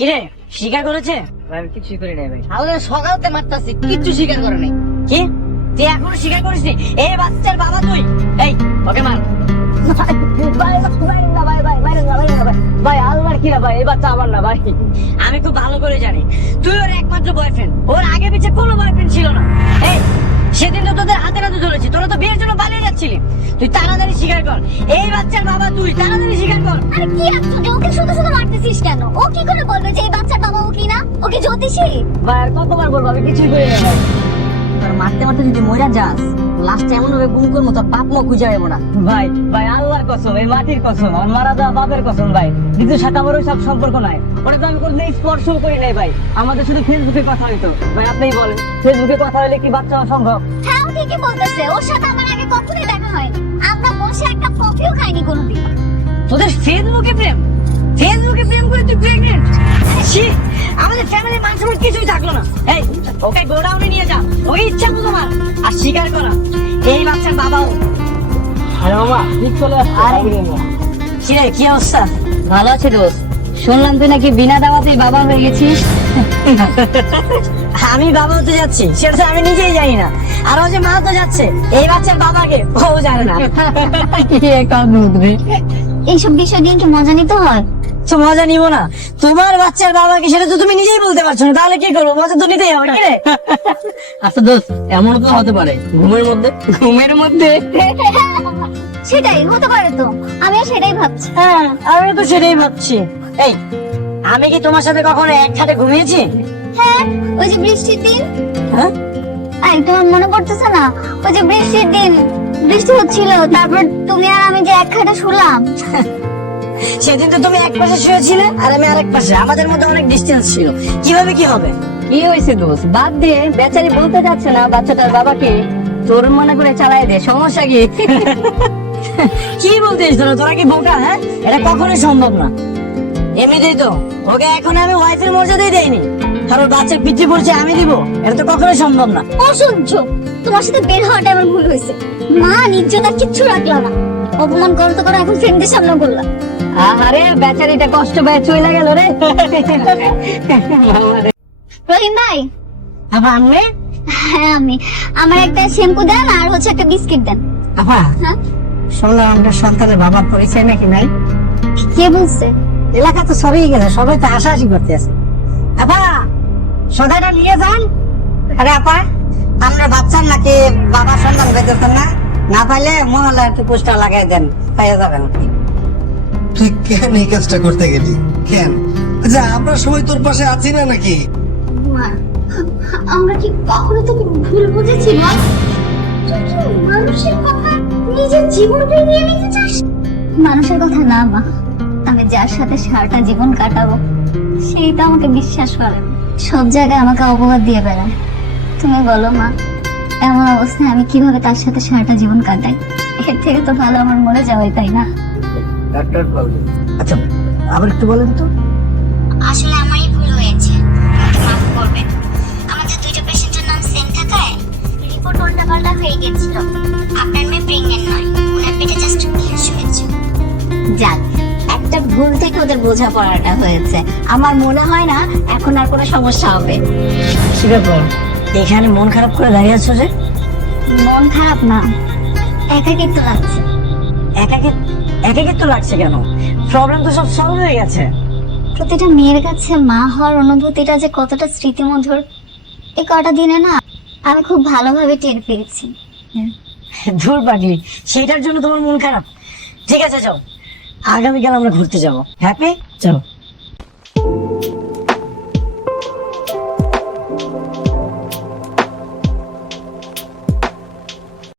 কিরে স্বীকার করেছে? আমি কিছুই করি নাই ভাই। আমাদের সকালতে মারতাছি, কিচ্ছু স্বীকার করে নাই। কি তুই এখনো স্বীকার করিস নি? এই বাচ্চার বাবা তুই? এই ওকে মার। আমি খুব ভালো করে জানি তুই ওর একমাত্র বয়ফ্রেন্ড, ওর আগে পিছে কোনো বয়ফ্রেন্ড ছিল না। এই সেদিন তো তোদের হাতে নাতে ধরেছি, তোরা তো বিয়ের জন্য পালিয়ে যাচ্ছিলি। তুই তাড়াতাড়ি স্বীকার কর এই বাচ্চার বাবা তুই, তাড়াতাড়ি স্বীকার কর। আরে কি আশ্চর্য, ওকে শুধু শুধু মারতেছিস কেন? ও কি করে বলবে যে এই বাচ্চার বাবা ও কিনা? ওকে জ্যোতিষী? ভাই আর কতবার বলবো, আমি কিছুই করি না ভাই। তোর মারতে মারতে যদি মরে যাস, লাস্টে এমন ভাবে গুম করবো তোর বাপ মা খুঁজে যাবো না। ভাই ভাই আল্লাহর কসম, এই মাটির কসম, আমার মারা দেওয়া বাপের কসম ভাই, দ্বিতীয় সাথে আমার ওই সব সম্পর্ক নাই। ওটা তো আমি কোনোদিন স্পর্শ করি নাই ভাই। আমাদের শুধু ফেসবুকে কথা হইতো। ভাই আপনিই বলেন, ফেসবুকে কথা হলে কি বাচ্চা হওয়া সম্ভব? হ্যাঁ, ও ঠিকই বলতেছে। ওর সাথে আমার আগে কখনোই দেখা হয়নি। আমরা বসে একটা কফিও খাইনি কোনোদিন। তোদের ফেসবুকে প্রেম, ফেসবুকে প্রেম করে তুই প্রেগনেন্ট? আমাদের ফ্যামিলির মানুষ কিছুই থাকলো না। এই ওকে গোডাউনে নিয়ে যা, ওই ইচ্ছা তো তোমার। আর স্বীকার করা এই বাচ্চার বাবাও। আরে মামা ঠিক চলে কি রে, কি অবস্থা? ভালো আছে দোস্ত। শুনলাম তুই নাকি বিনা দাওয়াতেই বাবা হয়ে গেছিস। আমি বাবা হতে যাচ্ছি সেটা তো আমি নিজেই জানি না, আর ও যে মা তো যাচ্ছে এই বাচ্চার বাবাকে ও জানে না। এইসব বিষয় নিয়ে কি মজা নিতে হয়? তো মজা নিবো না? তোমার বাচ্চার বাবাকে সেটা তো তুমি নিজেই বলতে পারছো না, তাহলে কি করবো? মজা তো নিতেই হবে। কি রে? আচ্ছা দোস্ত, এমন তো হতে পারে ঘুমের মধ্যে। ঘুমের মধ্যে? সেটাই হতে পারে তো, আমিও সেটাই ভাবছি। হ্যাঁ আমি তো সেটাই ভাবছি। এই আমি কি তোমার সাথে কখনো এক খাটে ঘুমিয়েছি? হ্যাঁ, ওই যে বৃষ্টির দিন। হ্যাঁ এই তোমার মনে পড়তেছে না? ওই যে বৃষ্টির দিন, বৃষ্টি হচ্ছিল, তারপর তুমি আর আমি যে এক খাটে শুলাম। সেদিন তো তুমি এক পাশে শুয়েছিলে আর আমি আরেক পাশে, আমাদের মধ্যে অনেক ডিস্টেন্স ছিল। কিভাবে কি হবে? কি হয়েছে দোস্ত? বাদ দিয়ে, বেচারি বলতে যাচ্ছে না বাচ্চাটার বাবাকে তোর মনে করে চালাই দে, সমস্যা কি? কি বলতেছ তোরা? তোরা কি বোকা? হ্যাঁ এটা কখনোই সম্ভব না। এমনিতেই তো ওকে এখন আমি ওয়াইফের মর্যাদাই দেইনি, আর ওর বাচ্চার পিতৃ পরিচয় আমি দিব, এটা তো কখনোই সম্ভব না। অসহ্য, তোমার সাথে বের হওয়াটা আমার ভুল হয়েছে। মা নির্জনা কিচ্ছু রাখলা না, অপমান করো তো করো, এখন ফ্রেন্ডদের সামনে বললা। আরে বেচারিটা কষ্ট পেয়ে চলে গেল রে। রহিম ভাই। আপা আমি হ্যাঁ আমি, আমার একটা শ্যাম্পু দেন আর হচ্ছে একটা বিস্কিট দেন। আপা হ্যাঁ, শুনলাম আমরা সন্তানের বাবার পরিচয় নাকি নাই। কে বলছে? এলাকা তো সবই গেছে, সবাই তো হাসাহাসি করতে আছে। আপা সদাইটা নিয়ে যান। আরে আপা আমরা বাচ্চার নাকি বাবা সন্তান পেতেছেন না? না পাইলে মহল্লা একটু পোস্টার লাগাই দেন, পাইয়া যাবেন। তুই কেন এই কাজটা করতে গেলি? কেন? আচ্ছা আমরা সবাই তোর পাশে আছি না নাকি? মা, আমরা কি কখনো তোকে ভুল বুঝেছি মা? তুই কি মানুষের কথা নিজের জীবনকে নিয়ে নিতে চাস? মানুষের কথা না মা, আমি যার সাথে সারাটা জীবন কাটাবো সেই তো আমাকে বিশ্বাস করে না। সব জায়গায় আমাকে অপবাদ দিয়ে বেড়ায়। তুমি বলো মা, এমন অবস্থায় আমি কিভাবে তার সাথে সারাটা জীবন কাটাই? এর থেকে তো ভালো আমার মরে যাওয়াই, তাই না? ডাক্তার বলবে। আচ্ছা আবার একটু বলেন তো। আসলে আমারই ভুল হয়েছে, আমাকে মাফ করবেন। আমাদের দুইটা পেশেন্টের নাম সেম থাকায় রিপোর্ট উল্টাপাল্টা হয়ে গেছিল। আপনার মেয়ে প্রেগনেন্ট নয়, ওনার পেটে জাস্ট গ্যাস হয়েছে। যাক, একটা ভুল থেকে ওদের বোঝাপড়াটা হয়েছে। আমার মনে হয় না এখন আর কোনো সমস্যা হবে। কি ব্যাপার, এখানে মন খারাপ করে দাঁড়িয়ে আছো যে? মন খারাপ না, একাকিত্ব লাগছে। একাকিত্ব লাগছে কেন? প্রবলেম তো সব সলভ হয়ে গেছে। প্রতিটা মেয়ের কাছে মা হওয়ার অনুভূতিটা যে কতটা স্মৃতিমধুর, এই কটা দিনে না আমি খুব ভালোভাবে টের পেয়েছি। ধুর পাগলি, সেটার জন্য তোমার মন খারাপ? ঠিক আছে চল, আগামীকাল আমরা ঘুরতে যাবো। হ্যাপি? চলো।